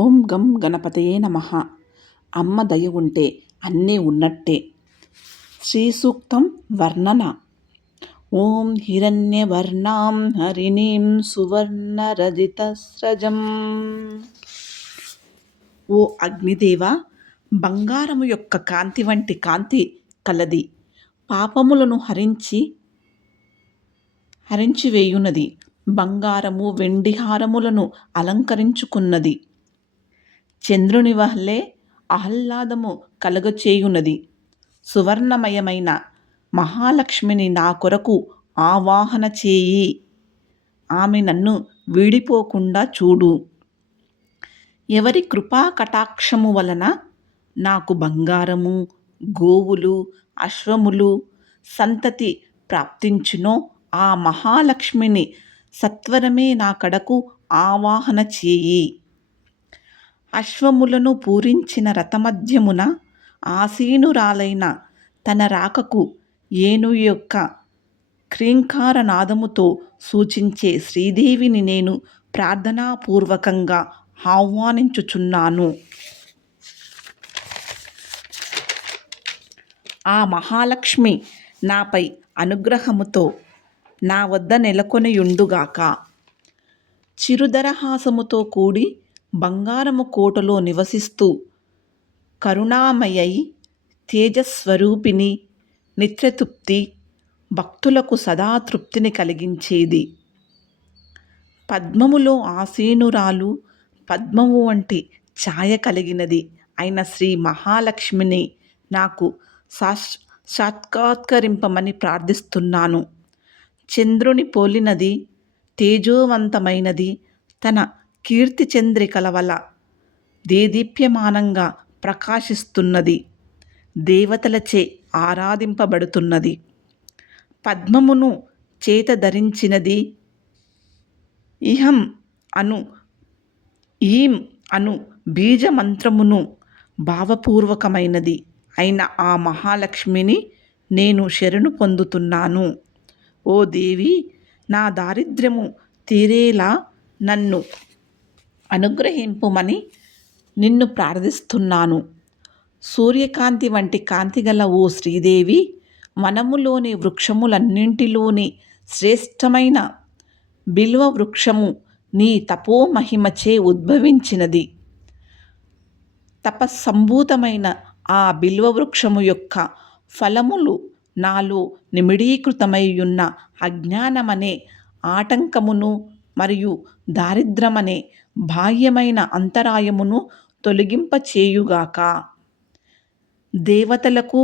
ఓం గం గణపతయే నమః. అమ్మ దయ ఉంటే అన్నీ ఉన్నట్టే. శ్రీ సూక్తం వర్ణన. ఓం హిరణ్యవర్ణాం హరిణీం సువర్ణరజితస్రజం. ఓ అగ్నిదేవ, బంగారము యొక్క కాంతి వంటి కాంతి కలది. పాపములను హరించివేయునది. బంగారము వెండి హారములను అలంకరించుకున్నది. చంద్రుని వలె ఆహ్లాదము కలుగచేయునది. సువర్ణమయమైన మహాలక్ష్మిని నా కొరకు ఆవాహన చేయి. ఆమె నన్ను వీడిపోకుండా చూడు. ఎవరి కృపా కటాక్షము వలన నాకు బంగారము, గోవులు, అశ్వములు సంతతి ప్రాప్తించునో ఆ మహాలక్ష్మిని సత్వరమే నా కడకు ఆవాహన చేయి. అశ్వములను పూరించిన రథమధ్యమున ఆసీనురాలైన తన రాకకు ఏనుగు యొక్క క్రీంకారనాదముతో సూచించే శ్రీదేవిని నేను ప్రార్థనాపూర్వకంగా ఆహ్వానించుచున్నాను. ఆ మహాలక్ష్మి నాపై అనుగ్రహముతో నా వద్ద నెలకొనియుండుగాక. చిరుదరహాసముతో కూడి బంగారము కోటలో నివసిస్తూ కరుణామయై తేజస్వరూపిణి, నిత్యతృప్తి, భక్తులకు సదా తృప్తిని కలిగించేది. పద్మములో ఆసీనురాలు, పద్మము వంటి ఛాయ కలిగినది అయిన శ్రీ మహాలక్ష్మిని నాకు సాక్షాత్కరింపమని ప్రార్థిస్తున్నాను. చంద్రుని పోలినది, తేజోవంతమైనది, తన కీర్తి చంద్రికల వల్ల దేదీప్యమానంగా ప్రకాశిస్తున్నది. దేవతలచే ఆరాధింపబడుతున్నది. పద్మమును చేత ధరించినది. ఈం అను బీజమంత్రమును భావపూర్వకమైనది అయిన ఆ మహాలక్ష్మిని నేను శరణు పొందుతున్నాను. ఓ దేవి, నా దారిద్ర్యము తీరేలా నన్ను అనుగ్రహింపుమని నిన్ను ప్రార్థిస్తున్నాను. సూర్యకాంతి వంటి కాంతిగల ఓ శ్రీదేవి, వనములోని వృక్షములన్నింటిలోని శ్రేష్టమైన బిల్వ వృక్షము నీ తపోమహిమచే ఉద్భవించినది. తపస్సంభూతమైన ఆ బిల్వవృక్షము యొక్క ఫలములు నాలో నిమిడీకృతమైయున్న అజ్ఞానమనే ఆటంకమును మరియు దారిద్రమనే బాహ్యమైన అంతరాయమును తొలగింపచేయుగాక. దేవతలకు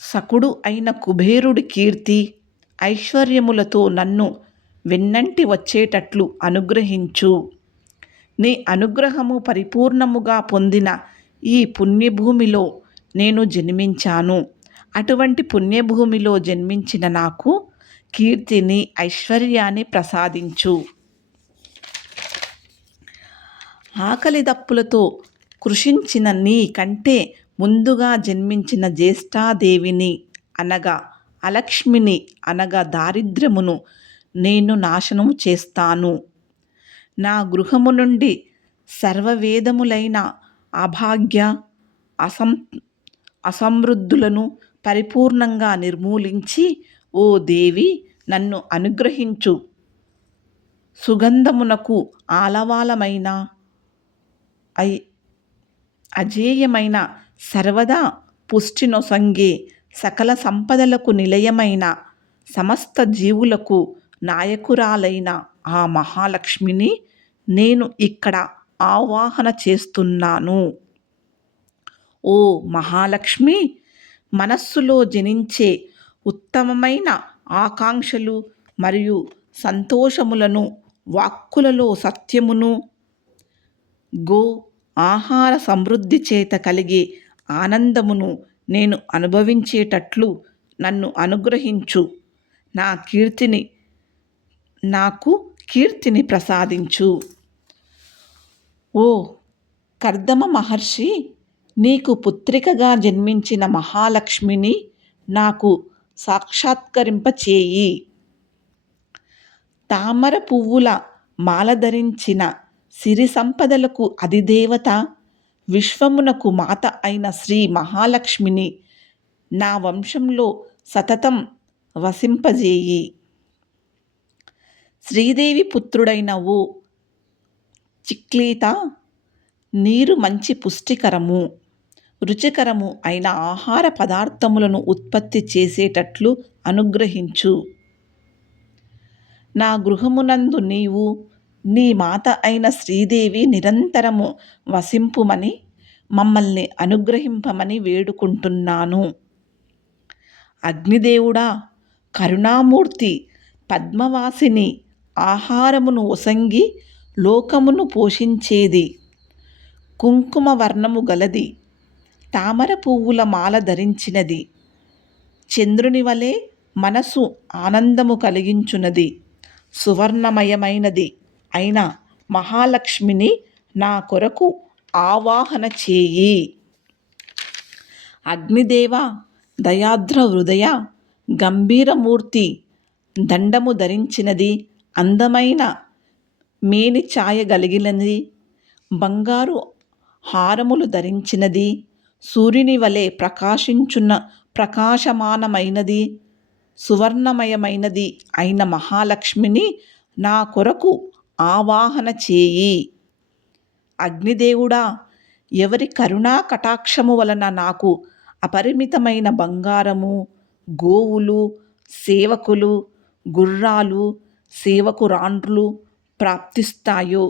సకుడు అయిన కుబేరుడి కీర్తి, ఐశ్వర్యములతో నన్ను వెన్నంటి వచ్చేటట్లు అనుగ్రహించు. నీ అనుగ్రహము పరిపూర్ణముగా పొందిన ఈ పుణ్యభూమిలో నేను జన్మించాను. అటువంటి పుణ్యభూమిలో జన్మించిన నాకు కీర్తిని, ఐశ్వర్యాన్ని ప్రసాదించు. ఆకలి దప్పులతో కృషించిన నీ కంటే ముందుగా జన్మించిన జ్యేష్ఠాదేవిని అనగా అలక్ష్మిని అనగా దారిద్ర్యమును నేను నాశనము చేస్తాను. నా గృహము నుండి సర్వవేదములైన అభాగ్య అసమృద్ధులను పరిపూర్ణంగా నిర్మూలించి, ఓ దేవి, నన్ను అనుగ్రహించు. సుగంధమునకు ఆలవాలమైన అజేయమైన సర్వదా పుష్టినొసంగే సకల సంపదలకు నిలయమైన సమస్త జీవులకు నాయకురాలైన ఆ మహాలక్ష్మిని నేను ఇక్కడ ఆవాహన చేస్తున్నాను. ఓ మహాలక్ష్మి, మనస్సులో జనించే ఉత్తమమైన ఆకాంక్షలు మరియు సంతోషములను, వాక్కులలో సత్యమును, ఆహార సమృద్ధి చేత కలిగే ఆనందమును నేను అనుభవించేటట్లు నన్ను అనుగ్రహించు. నాకు కీర్తిని ప్రసాదించు. ఓ కర్దమ మహర్షి, నీకు పుత్రికగా జన్మించిన మహాలక్ష్మిని నాకు సాక్షాత్కరింపచేయి. తామర పువ్వుల మాల ధరించిన సిరి సంపదలకు అధిదేవత, విశ్వమునకు మాత అయిన శ్రీ మహాలక్ష్మిని నా వంశంలో సతతం వసింపజేయి. శ్రీదేవి పుత్రుడైన ఓ చిక్లీత, నీరు మంచి పుష్టికరము, రుచికరము అయిన ఆహార పదార్థములను ఉత్పత్తి చేసేటట్లు అనుగ్రహించు. నా గృహమునందు నీవు, నీ మాత అయిన శ్రీదేవి నిరంతరము వసింపుమని, మమ్మల్ని అనుగ్రహింపమని వేడుకుంటున్నాను. అగ్నిదేవుడా, కరుణామూర్తి, పద్మవాసిని, ఆహారమును ఒసంగి లోకమును పోషించేది, కుంకుమ వర్ణము గలది, తామర పువ్వుల మాల ధరించినది, చంద్రుని వలె మనసు ఆనందము కలిగించున్నది, సువర్ణమయమైనది అయిన మహాలక్ష్మిని నా కొరకు ఆవాహన చేయి. అగ్నిదేవ, దయాద్ర హృదయ, గంభీరమూర్తి, దండము ధరించినది, అందమైన మేని ఛాయ కలిగినది, బంగారు హారములు ధరించినది, సూర్యుని వలె ప్రకాశించున్న ప్రకాశమానమైనది, సువర్ణమయమైనది అయిన మహాలక్ష్మిని నా కొరకు ఆవాహన చేయి. అగ్నిదేవుడా, ఎవరి కరుణా కటాక్షము వలన నాకు అపరిమితమైన బంగారము, గోవులు, సేవకులు, గుర్రాలు, సేవకురాండ్రులు ప్రాప్తిస్తాయో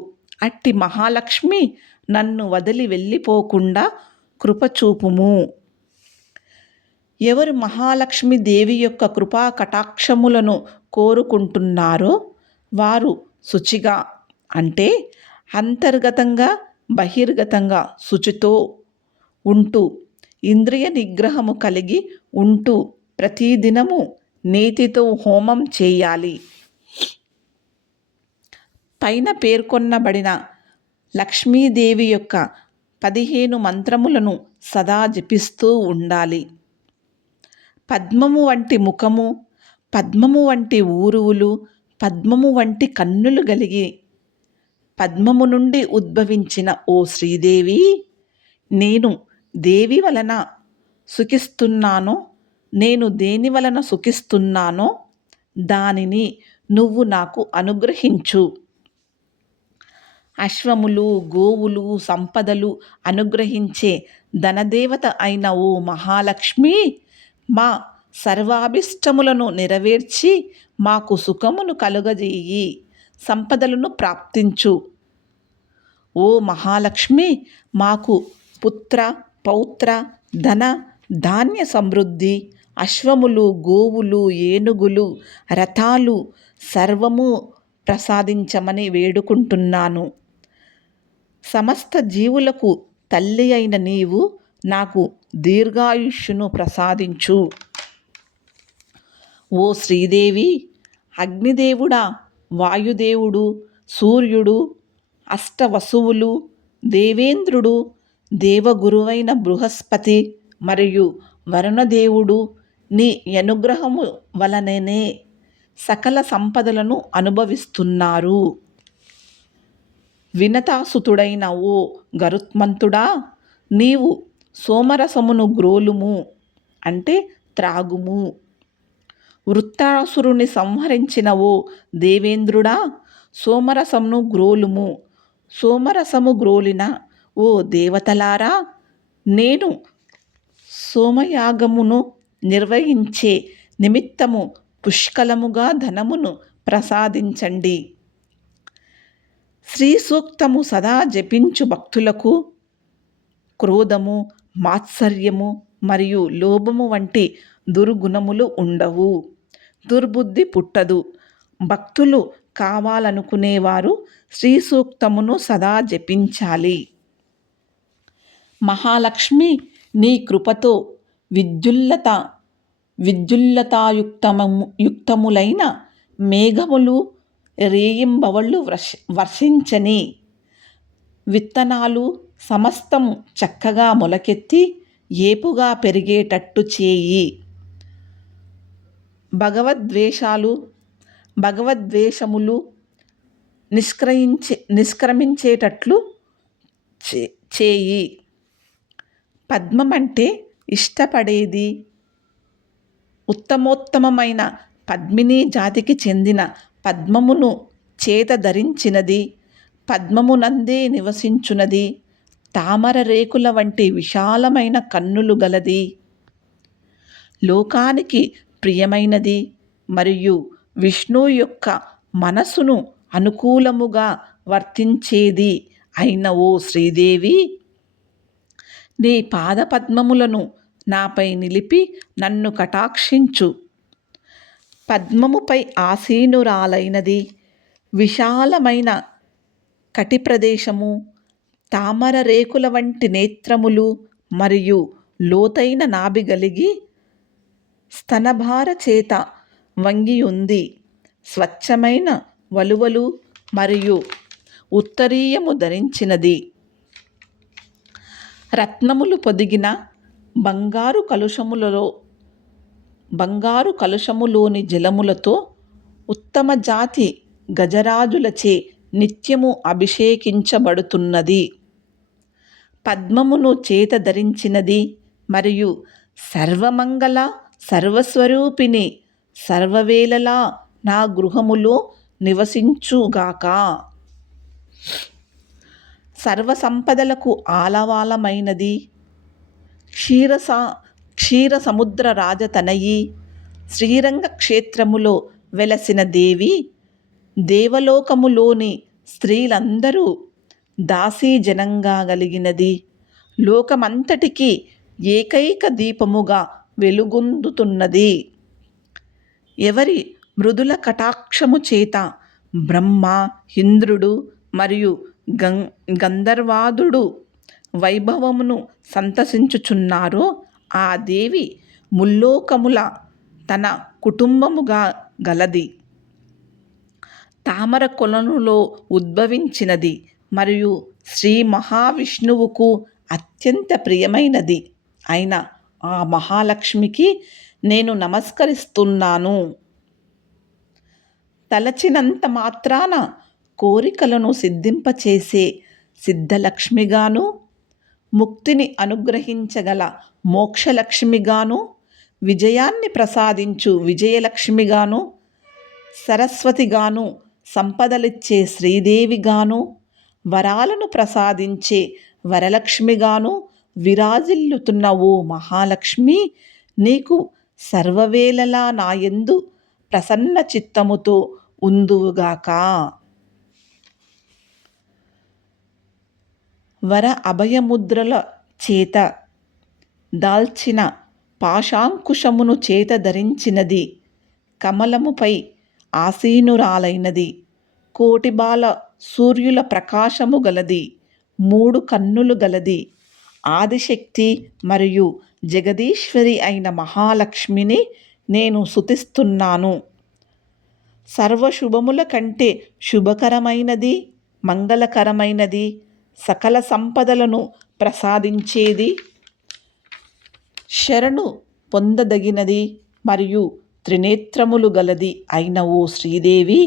అట్టి మహాలక్ష్మి నన్ను వదిలి వెళ్ళిపోకుండా కృపచూపుము. ఎవరు మహాలక్ష్మి దేవి యొక్క కృపా కటాక్షములను కోరుకుంటున్నారో వారు శుచిగా, అంటే అంతర్గతంగా బహిర్గతంగా శుచితో ఉంటూ, ఇంద్రియ నిగ్రహము కలిగి ఉంటూ ప్రతిదినము నేతితో హోమం చేయాలి. పైన పేర్కొనబడిన లక్ష్మీదేవి యొక్క 15 మంత్రములను సదా జపిస్తూ ఉండాలి. పద్మము వంటి ముఖము, పద్మము వంటి ఊరువులు, పద్మము వంటి కన్నులు కలిగి పద్మము నుండి ఉద్భవించిన ఓ శ్రీదేవి, నేను దేవి వలన సుఖిస్తున్నానో, నేను దేని వలన సుఖిస్తున్నానో దానిని నువ్వు నాకు అనుగ్రహించు. అశ్వములు, గోవులు, సంపదలు అనుగ్రహించే ధనదేవత అయిన ఓ మహాలక్ష్మి, మా సర్వాభిష్టములను నెరవేర్చి మాకు సుఖమును కలుగజేయి, సంపదలను ప్రాప్తించు. ఓ మహాలక్ష్మి, మాకు పుత్ర, పౌత్ర, ధన, ధాన్య సమృద్ధి, అశ్వములు, గోవులు, ఏనుగులు, రథాలు సర్వము ప్రసాదించమని వేడుకుంటున్నాను. సమస్త జీవులకు తల్లి అయిన నీవు నాకు దీర్ఘాయుష్యును ప్రసాదించు. ఓ శ్రీదేవి, అగ్నిదేవుడా, వాయుదేవుడు, సూర్యుడు, అష్టవసువులు, దేవేంద్రుడు, దేవగురువైన బృహస్పతి మరియు వరుణదేవుడు నీ అనుగ్రహము వలననే సకల సంపదలను అనుభవిస్తున్నారు. వినతాసుతుడైన ఓ గరుత్మంతుడా, నీవు సోమరసమును గ్రోలుము, అంటే త్రాగుము. వృత్తాసురుని సంహరించిన ఓ దేవేంద్రుడా, సోమరసమును గ్రోలుము. సోమరసము గ్రోలిన ఓ దేవతలారా, నేను సోమయాగమును నిర్వహించే నిమిత్తము పుష్కలముగా ధనమును ప్రసాదించండి. శ్రీ సూక్తము సదా జపించు భక్తులకు క్రోధము, మాత్సర్యము మరియు లోభము వంటి దుర్గుణములు ఉండవు, దుర్బుద్ధి పుట్టదు. భక్తులు కావాలనుకునేవారు శ్రీ సూక్తమును సదా జపించాలి. మహాలక్ష్మి, నీ కృపతో విద్యుల్లతాయుక్తములైన మేఘములు రేయింబవళ్ళు వర్షించని, విత్తనాలు సమస్తము చక్కగా మొలకెత్తి ఏపుగా పెరిగేటట్టు చేయి. భగవద్వేషములు నిష్క్రమించేటట్లు చేయి. పద్మం అంటే ఇష్టపడేది. ఉత్తమోత్తమైన పద్మినీ జాతికి చెందిన పద్మమును చేత ధరించినది, పద్మమునందే నివసించున్నది, తామర రేకుల వంటి విశాలమైన కన్నులు గలది, లోకానికి ప్రియమైనది మరియు విష్ణువు యొక్క మనసును అనుకూలముగా వర్తించేది అయిన ఓ శ్రీదేవి, నీ పాదపద్మములను నాపై నిలిపి నన్ను కటాక్షించు. పద్మముపై ఆసీనురాలైనది, విశాలమైన కటి ప్రదేశము, తామర రేకుల వంటి నేత్రములు మరియు లోతైన నాభి కలిగి స్తనభార చేత వంగి ఉంది. స్వచ్ఛమైన వలువలు మరియు ఉత్తరీయము ధరించినది. రత్నములు పొదిగిన బంగారు కలుషములోని జలములతో ఉత్తమ జాతి గజరాజులచే నిత్యము అభిషేకించబడుతున్నది. పద్మమును చేత ధరించినది మరియు సర్వమంగళ సర్వస్వరూపిణి సర్వవేళలా నా గృహములో నివసించుగాక. సర్వసంపదలకు ఆలవాలమైనది, క్షీర సముద్ర రాజతనయి, శ్రీరంగ క్షేత్రములో వెలసిన దేవి, దేవలోకములోని స్త్రీలందరూ దాసీజనంగా కలిగినది, లోకమంతటికి ఏకైక దీపముగా వెలుగొందుతున్నది. ఎవరి మృదుల కటాక్షము చేత బ్రహ్మ, ఇంద్రుడు మరియు గంధర్వాదుడు వైభవమును సంతసించుచున్నారో ఆ దేవి ముల్లోకముల తన కుటుంబముగా గలది, తామర కొలనులో ఉద్భవించినది మరియు శ్రీ మహావిష్ణువుకు అత్యంత ప్రియమైనది అయిన ఆ మహాలక్ష్మికి నేను నమస్కరిస్తున్నాను. తలచినంత మాత్రాన కోరికలను సిద్ధింపచేసే సిద్ధలక్ష్మిగాను, ముక్తిని అనుగ్రహించగల మోక్షలక్ష్మిగాను, విజయాన్ని ప్రసాదించు విజయలక్ష్మిగాను, సరస్వతిగాను, సంపదలిచ్చే శ్రీదేవిగాను, వరాలను ప్రసాదించే వరలక్ష్మిగాను విరాజిల్లుతున్న ఓ మహాలక్ష్మి, నీకు సర్వవేళలా నాయందు ప్రసన్న చిత్తముతో ఉందువుగాక. వర అభయముద్రల చేత దాల్చిన పాశాంకుశమును చేత ధరించినది, కమలముపై ఆసీనురాలైనది, కోటిబాల సూర్యుల ప్రకాశము గలది, 3 కన్నులు గలది, ఆదిశక్తి మరియు జగదీశ్వరి అయిన మహాలక్ష్మిని నేను స్తుతిస్తున్నాను. సర్వశుభముల కంటే శుభకరమైనది, మంగళకరమైనది, సకల సంపదలను ప్రసాదించేది, శరణు పొందదగినది మరియు త్రినేత్రములు గలది అయిన ఓ శ్రీదేవి,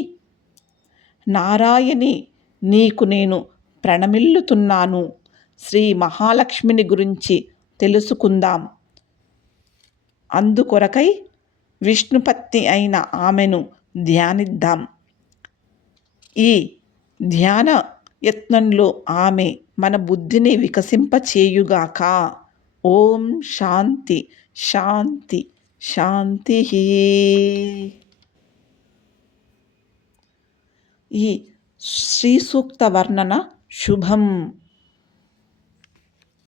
నారాయణి, నీకు నేను ప్రణమిల్లుతున్నాను. శ్రీ మహాలక్ష్మిని గురించి తెలుసుకుందాం. అందుకొరకై విష్ణుపత్ని అయిన ఆమెను ధ్యానిద్దాం. ఈ ధ్యాన యత్నంలో ఆమె మన బుద్ధిని వికసింపచేయుగాక. ఓం శాంతి శాంతి శాంతి. ఈ శ్రీ సూక్త వర్ణన శుభం.